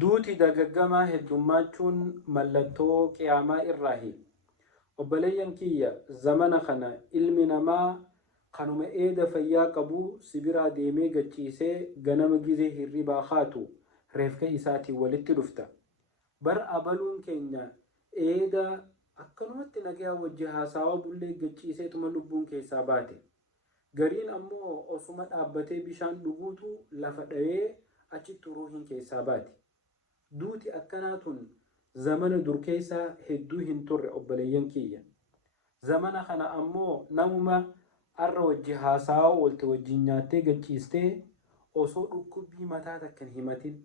duuti dagaggamaa heddummachuun mallattoo qiyaamaa irraahi. Obboleeyyan kiyya zamana kana ilmi namaa kanuma eeda fayyaa qabu sibiraa deemee gachiisee ganama gizee hirribaa haatu reefka isaatiin walitti dhufta. Bar abaluun keenya eeda akkanumatti nagaa wajji haasawa bullee gachiiseetuma lubbuun keessaa baate. Gariin ammoo osuma dhaabbatee bishaan dhuguutu lafa dhawee achitti ruuhin keessaa baate. Duuti akkanaa tun zamana dur keessaa hedduu hin turre obboleeyyan kiyya. Zamana kana ammoo namuma arra wajji haasawa walte wajjin nyaattee gachiistee osoo dhukkubbii mataa takkan himatin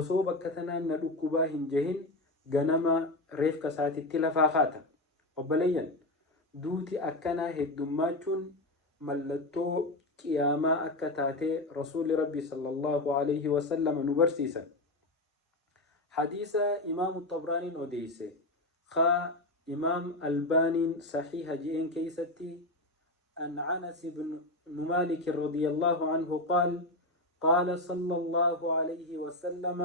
osoo bakka tanaan na dhukkubaa hin jehin ganama reefka isaatitti lafaa haata. Obboleeyyan duuti akkanaa heddummachuun mallattoo qiyaamaa akka taatee rasuuli rabbi sallallahu alayhi wasallam nu barsiisan. Hadiisa imaamu Xabraaniin odeeyse kaa imaam Albaaniin saxiiha ji'een keeysatti an Anas ibn Maalik radiyallahu anhu قال صلى الله عليه وسلم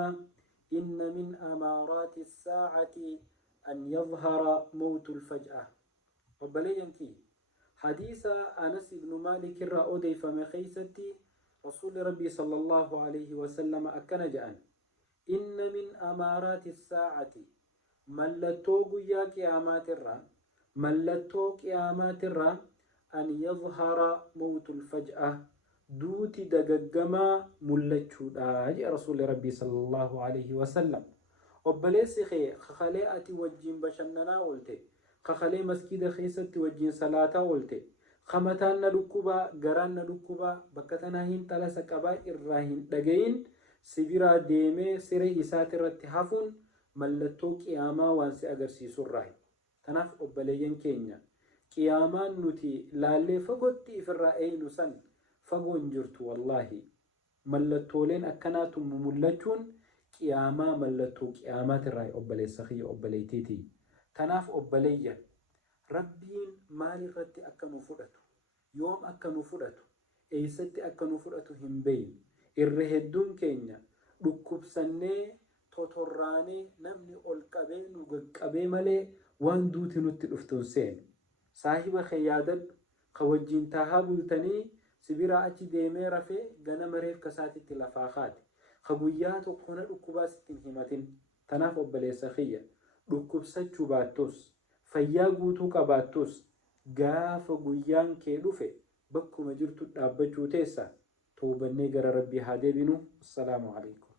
إن من أمارات الساعة أن يظهر موت الفجأة. وبلينكي حديث أنس بن مالك الرأودي فمخيستي رسول ربي صلى الله عليه وسلم أكنجأن إن من أمارات الساعة ملتوق يا قيامات الرا أن يظهر موت الفجأة دوتي دققما ملتشودا جاء رسول ربي صلى الله عليه وسلم. وبليس خخليئة وجين بشننا قلت خخلي مسجد خيست وجين صلاة قلت خمتان ندكوبا قران ندكوبا بكتنا هين تلس كبا إرهين دقين سبيرا ديمي سيري إسات رتحفون ملتو قياما وانسي أغرسي سرهي تناف أبليين كينيا قيامان نتي لالي فقوتي في الرأيين سن فقون جرت والله ملتولين أكناتم مملتون قياما ملتو قيامات الرأي أبلي سخي أبلي تيتي تناف أبليين ربين مالي رتي أكنو فرأتو يوم أكنو فرأتو إيستي أكنو فرأتو همبين الرهدون كينيا ركوب سنة توتراني نمني أولكابي نوغكابي مالي وان دوتي نوتي الأفتون سين صاحب خيادت خوجين تهابلتني سبيرا أتي ديمي رفي غانا مريف كساتي تلافاخات خبويات وقونا ركوبا ستين همتين تناف أبلي سخية ركوب ستشو باتوس فياغوتو كباتوس غاف غويان كيلوفي بكو مجرتو دابجو تيسا توبني غر ربي هادي بنو. السلام عليكم.